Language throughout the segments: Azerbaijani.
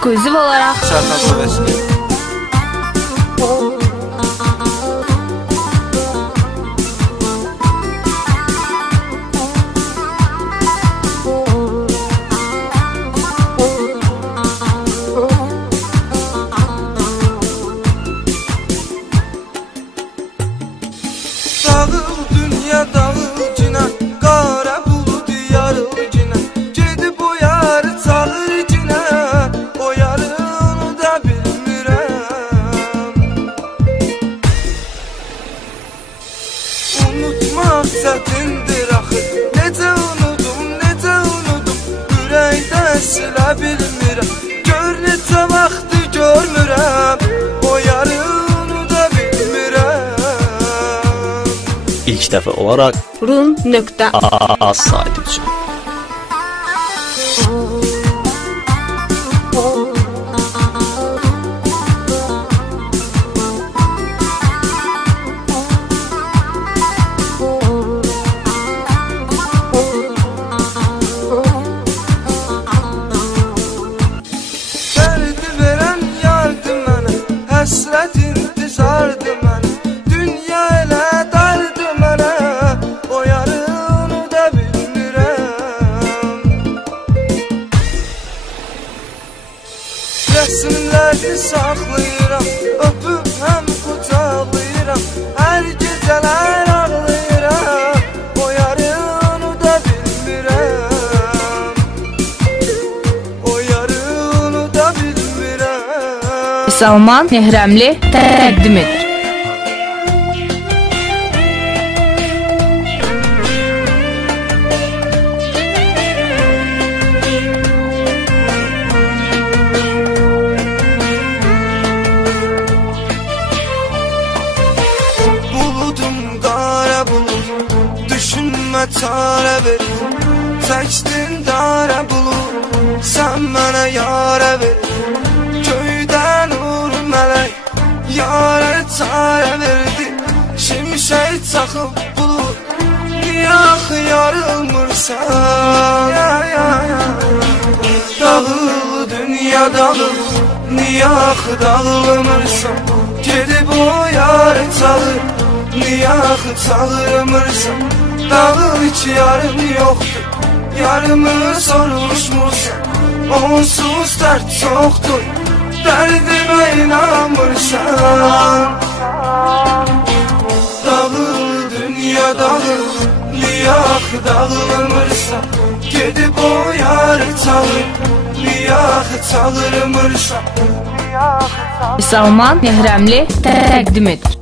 Ekskluziv olarak Serkan Sobeski. Dağıl dünya dağıl cinə, qara bulud yarıl cinə, gedib o yarı çağır cinə, o yarını da bilmirəm. Unutmaq çətindir axı, necə unudum, ürəkdə silə bilmirəm, gör necə vaxtı görmürəm, o yarını da bilmirəm. İlk dəfə olaraq run.az saytı üçün. Dərdi verən yardı mənə, həsrət intizardı mənə, dünya elə dardı mənə, o yarını da bilmirəm. Rəsmləri saxlayıram, öpüb həm qucaqlayıram, hər gecələr ağlayıram, o yarını da bilmirəm. O yarını da bilmirəm. Salman Mehremli təqdim edir. Buludum qara bulud, düşünmə çarə ver, çəkdin dara bulud, sən mənə yarə ver, göydən nur mələk, yarə çarə verdi, şimşək çaxıb bulud, niyə axı yarılmırsan? Dağıl dünya dağıl, niyə axı dağılmırsan? Gedib o yarı çağır, niyə axı çağırmırsan? Dağıl hiç yarım yoxdur, yarımı soruşmursan, onsuz dərd çoxdur, dərdimə inanmırsan. Dağıl dünya dağıl, niyə axı dağılmırsan? Gedib o yarı çağır, niyə axı çağırmırsan? Salman Mehremli təqdim edir.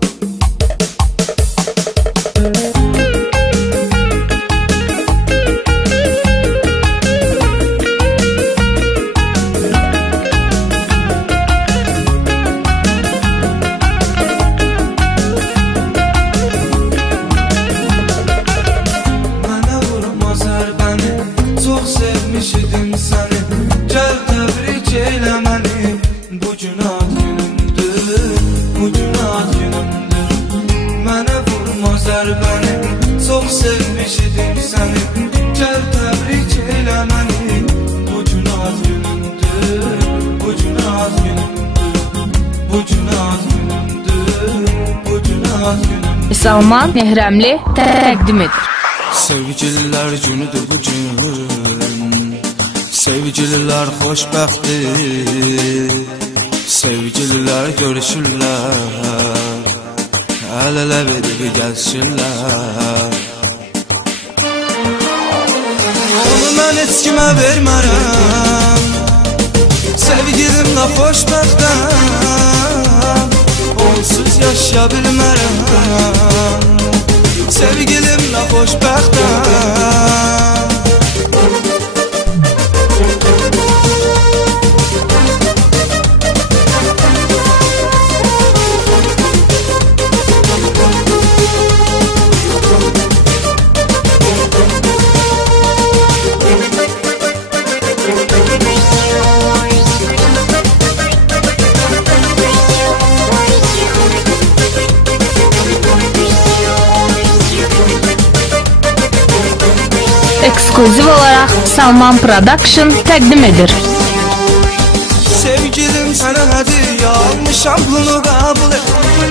Mənə vurmaz hər bəni, çox sevmiş idim səni, gəl təbrik elə məni, bu gün ad günümdür, bu gün ad günümdür. Mənə vurmaz hər bəni, çox sevmiş idim səni, gəl təbrik elə məni, bu gün ad günümdür, bu gün ad günümdür, bu gün ad günümdür, bu gün ad günümdür. Salman Mehremli təqdim edir. Sevgililer günüdür bugün, sevgililer xoşbəxtdir, sevgililer görüşürlər, əl-ələ verib gəlsinlər. Onu mən heç kimə vermərəm, sevgilimlə xoşbəxtəm, onsuz yaşaya bilmərəm. Sevgilimlə xoşbəxtəm. Ekskluziv olarak Salman Production təqdim edir. Sənə hədiyyə almışam, bunu qəbul et.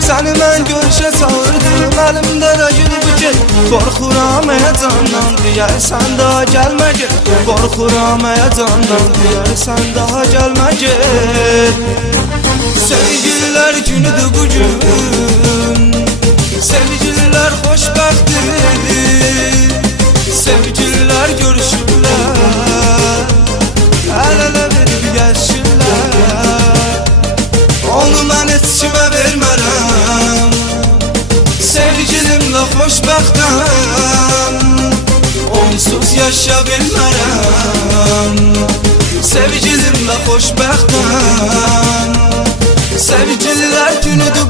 Səni mən görüşə çağırdım, əlimdə də gül buket. Qorxuram həyəcandan, deyərsən daha gəlmə get. Qorxuram həyəcandan, deyərsən daha gəlmə get. Sevgililer günüdür bugün, sevgililer xoşbəxtdir. Sevgililer görüşürlər, əl-ələ verib gəzişirlər. Onu mən heç kimə vermərəm, sevgilimlə xoşbəxtəm. Onsuz yaşa bilmərəm, sevgilimlə xoşbəxtəm. Sevgililer günüdür